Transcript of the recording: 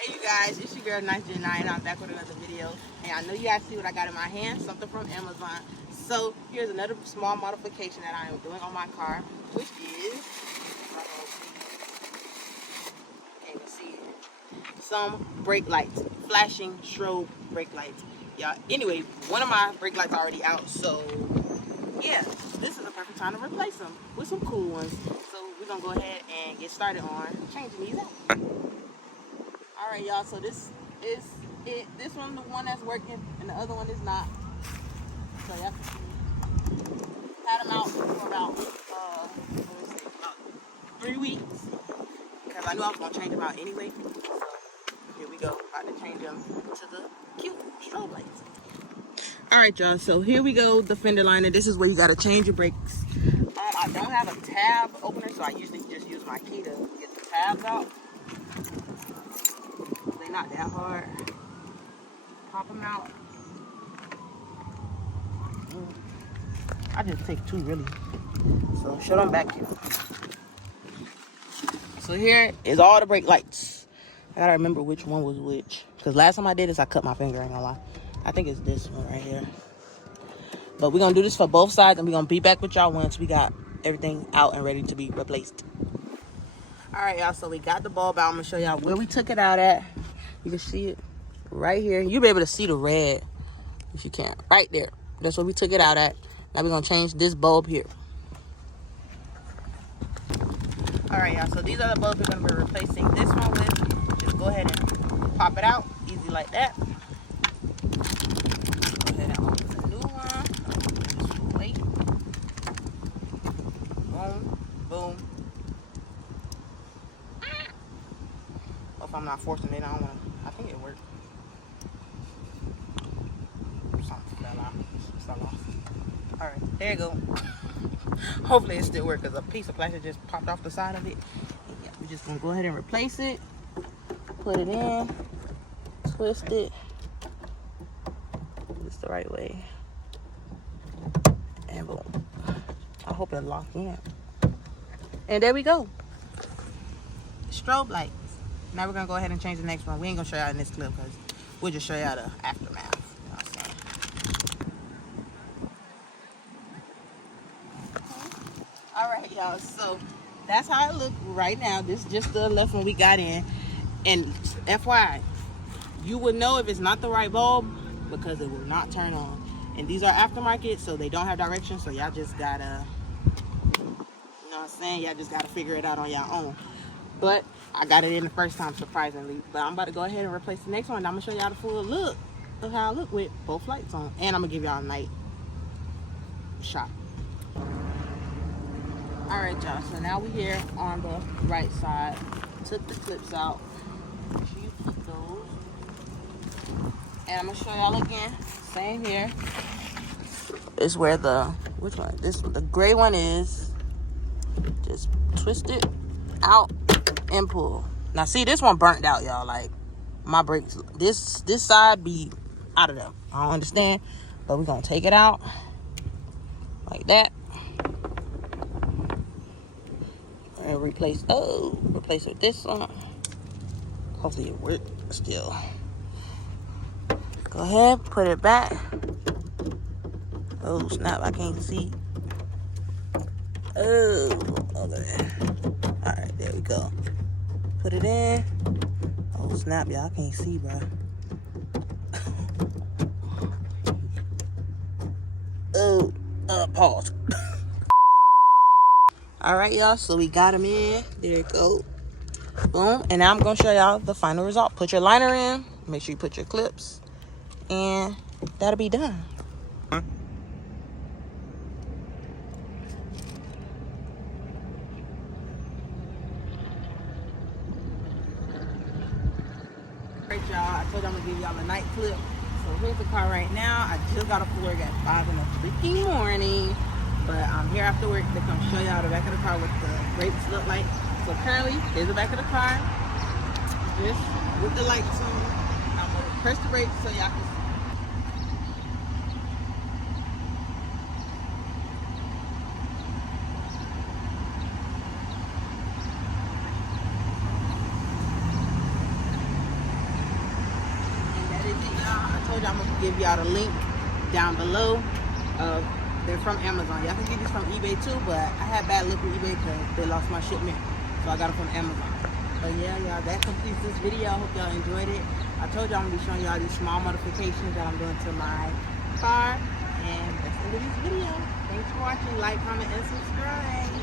Hey you guys, it's your girl Nice J9. I'm back with another video, and I know you guys see what I got in my hand, something from Amazon. So here's another small modification that I am doing on my car, which is, can't even see it, some brake lights, flashing strobe brake lights. Yeah. Anyway, one of my brake lights already out, so yeah, this is a perfect time to replace them with some cool ones. So we're gonna go ahead and get started on changing these out. Alright y'all, so this is it. This one, the one that's working, and the other one is not. So y'all can see. Had them out for about, about 3 weeks. Because I knew I was going to change them out anyway. So here we go. About to change them to the cute strobe lights. Alright y'all, so here we go, the fender liner. This is where you got to change your brakes. I don't have a tab opener, so I usually just use my key to get the tabs out. They're not that hard. Pop them out. I just take 2 really. So show them back here. So here is all the brake lights. I gotta remember which one was which. Because last time I did this, I cut my finger, I ain't gonna lie. I think it's this one right here. But we're gonna do this for both sides, and we're gonna be back with y'all once we got everything out and ready to be replaced. Alright y'all, so we got the bulb out. I'm gonna show y'all where we took it out at. You can see it right here. You'll be able to see the red if you can. Right there. That's where we took it out at. Now we're gonna change this bulb here. Alright y'all, so these are the bulbs we're gonna be replacing this one with. Just go ahead and pop it out, easy like that. Go ahead and open the new one. Just wait. Boom, boom. If I'm not forcing it, I think it worked. Something fell off. Alright, there you go. Hopefully it still works, because a piece of plastic just popped off the side of it. Yeah, we're just gonna go ahead and replace it. Put it in. Twist it. Just the right way. And boom. I hope it locked in. And there we go. Strobe lights. Now we're gonna go ahead and change the next one. We ain't gonna show y'all in this clip, because we'll just show y'all the aftermath. You know what I'm saying? Alright y'all, so that's how it look right now. This is just the left one we got in. And FYI, you would know if it's not the right bulb because it will not turn on. And these are aftermarket, so they don't have direction, so y'all just gotta, you know what I'm saying, y'all just gotta figure it out on your own. But I got it in the first time, surprisingly. But I'm about to go ahead and replace the next one. I'm gonna show y'all the full look of how I look with both lights on. And I'm gonna give y'all a night shot. Alright y'all, so now we're here on the right side. Took the clips out. Make sure you put those. And I'm gonna show y'all again. Same here. Is where the, which one? The gray one is. Just twist it out and pull. Now see, this one burnt out, y'all. Like my brakes, this side be out of them. I don't understand. But we're gonna take it out like that. And replace with this one. Hopefully it works still. Go ahead, put it back. Oh snap, I can't see. Oh, okay. Alright, there we go. Put it in. Oh snap, y'all, I can't see, bro. Pause. Alright y'all, so we got them in. There you go. Boom. And now I'm gonna show y'all the final result. Put your liner in, make sure you put your clips, and that'll be done. Alright y'all, I told you I'm gonna give y'all a night clip. So here's the car right now. I just got off work at 5 in the freaking morning. But I'm here after work to come show y'all the back of the car what the brakes look like. So currently, here's the back of the car. Just with the lights on. I'm gonna press the brakes so y'all can see. told y'all I'm gonna give y'all the link down below. They're from Amazon. Y'all can get these from eBay too, but I had bad luck with eBay because they lost my shipment, so I got them from Amazon. But yeah, y'all, that completes this video. I hope y'all enjoyed it. I told y'all I'm gonna be showing y'all these small modifications that I'm doing to my car, and that's the end of this video. Thanks for watching. Like, comment, and subscribe.